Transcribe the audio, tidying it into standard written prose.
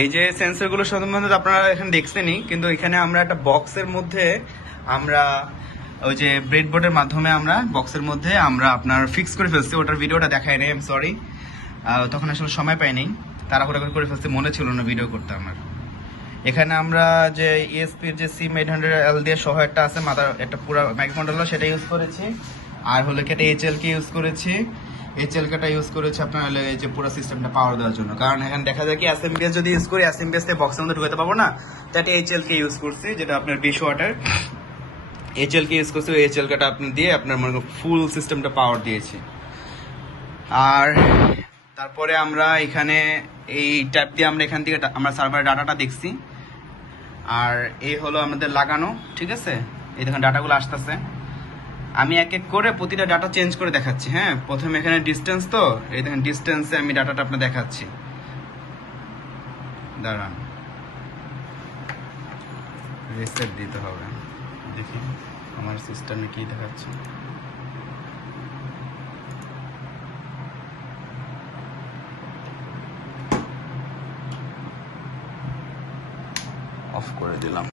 এই যে সেন্সরগুলো সম্বন্ধে আপনারা এখানে দেখছেনই, কিন্তু এখানে আমরা একটা বক্সের মধ্যে আমরা ওই যে ব্রেডবোর্ডের মাধ্যমে আমরা বক্সের মধ্যে আমরা আপনার ফিক্স করে ফেলছি। ওটার ভিডিওটা দেখাই নাই, সরি, তখন আসলে সময় পাইনি, তাড়াহুড়া করে ফেলছি, মনে ছিল না ভিডিও করতে আমার। এখানে আমরা যে ইএসপির যে CM800L দিয়ে সহ একটা আছে মাদার, একটা পুরো মাইক্রোকন্ট্রোলার হলো, সেটা ইউজ করেছি। আর হলো কি একটা HLK ইউজ করেছি। HLKটা ইউজ করেছি আপনার হলো এই যে পুরো সিস্টেমটা পাওয়ার দেওয়ার জন্য। কারণ এখানে দেখা যায় কি SMBS যদি ইউজ করি, SMBS থেকে বক্সের মধ্যে ঢুকাতে পারবো না, তাই HLK ইউজ করছি, যেটা আপনার 20 ওয়াটের HLK ইউজ করছি। ওই HLKটা আপনি দিয়ে আপনার মনে ফুল সিস্টেমটা পাওয়ার দিয়েছি। আর তারপরে আমরা এখানে এই ট্যাব দিয়ে আমরা এখান থেকে আমরা সার্ভারের ডাটাটা দেখছি। আর এই হলো আমাদের লাগানো, ঠিক আছে। এই দেখেন ডাটাগুলো আসতেছে, আমি এক এক করে প্রতিটা ডাটা চেঞ্জ করে দেখাচ্ছি। হ্যাঁ, প্রথমে এখানে ডিস্টেন্স, তো এই দেখেন ডিস্টেন্সে আমি ডাটাটা আপনার দেখাচ্ছি। দাঁড়ান, রিসেট দিতে হবে, দেখি আমার সিস্টেমে কি দেখাচ্ছে। অফ করে দিলাম।